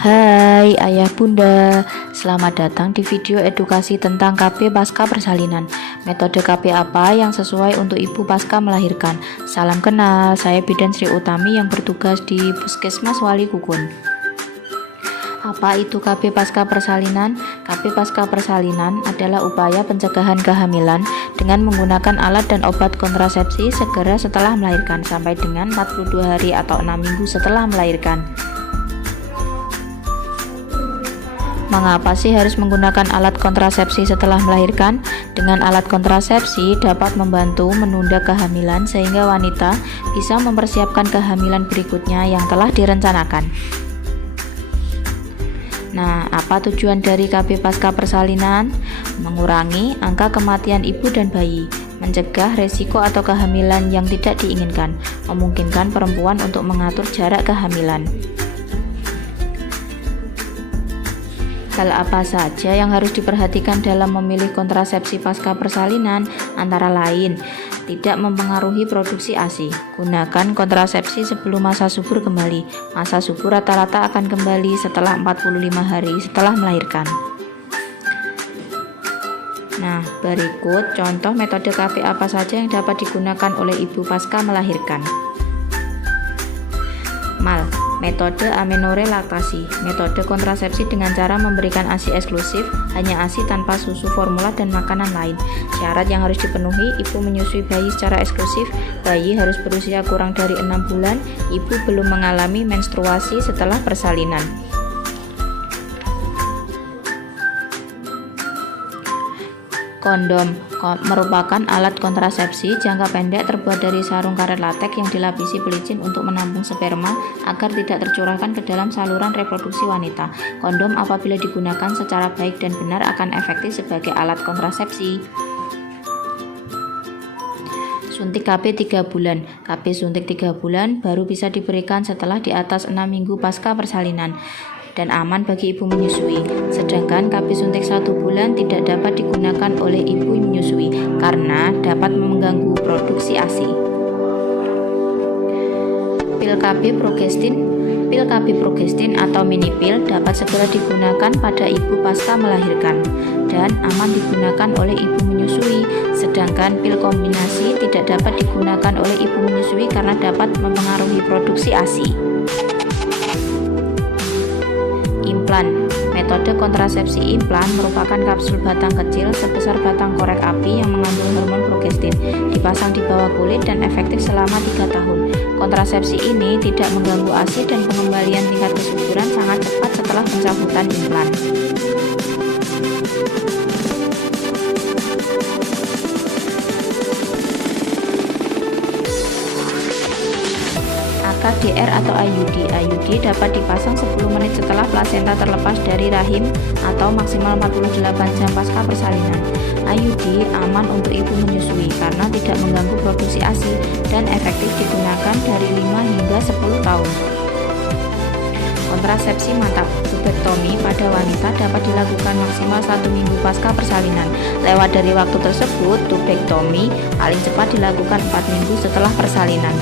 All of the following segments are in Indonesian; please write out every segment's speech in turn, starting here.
Hai ayah bunda, selamat datang di video edukasi tentang KB pasca persalinan. Metode KB apa yang sesuai untuk ibu pasca melahirkan? Salam kenal, saya Bidan Sri Utami yang bertugas di Puskesmas Wali Kukun. Apa itu KB pasca persalinan? KB pasca persalinan adalah upaya pencegahan kehamilan dengan menggunakan alat dan obat kontrasepsi segera setelah melahirkan sampai dengan 42 hari atau 6 minggu setelah melahirkan. Mengapa sih harus menggunakan alat kontrasepsi setelah melahirkan? Dengan alat kontrasepsi dapat membantu menunda kehamilan sehingga wanita bisa mempersiapkan kehamilan berikutnya yang telah direncanakan. Nah, apa tujuan dari KB pasca persalinan? Mengurangi angka kematian ibu dan bayi, mencegah resiko atau kehamilan yang tidak diinginkan, memungkinkan perempuan untuk mengatur jarak kehamilan. Hal apa saja yang harus diperhatikan dalam memilih kontrasepsi pasca persalinan? Antara lain, tidak mempengaruhi produksi ASI. Gunakan kontrasepsi sebelum masa subur kembali. Masa subur rata-rata akan kembali setelah 45 hari setelah melahirkan. Nah, berikut contoh metode KB apa saja yang dapat digunakan oleh ibu pasca melahirkan. MAL, metode amenorrhea laktasi, metode kontrasepsi dengan cara memberikan ASI eksklusif, hanya ASI tanpa susu formula dan makanan lain. Syarat yang harus dipenuhi, ibu menyusui bayi secara eksklusif, bayi harus berusia kurang dari 6 bulan, ibu belum mengalami menstruasi setelah persalinan. Kondom merupakan alat kontrasepsi jangka pendek terbuat dari sarung karet latex yang dilapisi pelicin untuk menampung sperma agar tidak tercurahkan ke dalam saluran reproduksi wanita. Kondom apabila digunakan secara baik dan benar akan efektif sebagai alat kontrasepsi. Suntik KB 3 bulan. KB suntik 3 bulan baru bisa diberikan setelah di atas 6 minggu pasca persalinan dan aman bagi ibu menyusui. Sedangkan KB suntik 1 bulan tidak dapat digunakan oleh ibu menyusui karena dapat mengganggu produksi ASI. Pil KB progestin atau mini pil dapat segera digunakan pada ibu pasca melahirkan dan aman digunakan oleh ibu menyusui. Sedangkan pil kombinasi tidak dapat digunakan oleh ibu menyusui karena dapat mempengaruhi produksi ASI. Implan. Metode kontrasepsi implan merupakan kapsul batang kecil sebesar batang korek api yang mengandung hormon progestin, dipasang di bawah kulit dan efektif selama 3 tahun. Kontrasepsi ini tidak mengganggu ASI dan pengembalian tingkat kesuburan sangat cepat setelah pencabutan implan. AKDR atau IUD. IUD dapat dipasang 10 menit setelah plasenta terlepas dari rahim atau maksimal 48 jam pasca persalinan. IUD aman untuk ibu menyusui karena tidak mengganggu produksi ASI dan efektif digunakan dari 5 hingga 10 tahun. Kontrasepsi mantap. Tubektomi pada wanita dapat dilakukan maksimal 1 minggu pasca persalinan. Lewat dari waktu tersebut, tubektomi paling cepat dilakukan 4 minggu setelah persalinan.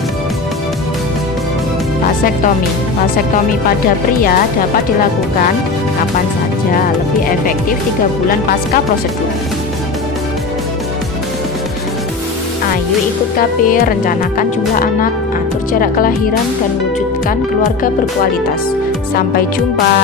Vasektomi pada pria dapat dilakukan kapan saja, lebih efektif 3 bulan pasca prosedur. Ayo ikut KB, rencanakan jumlah anak, atur jarak kelahiran dan wujudkan keluarga berkualitas. Sampai jumpa.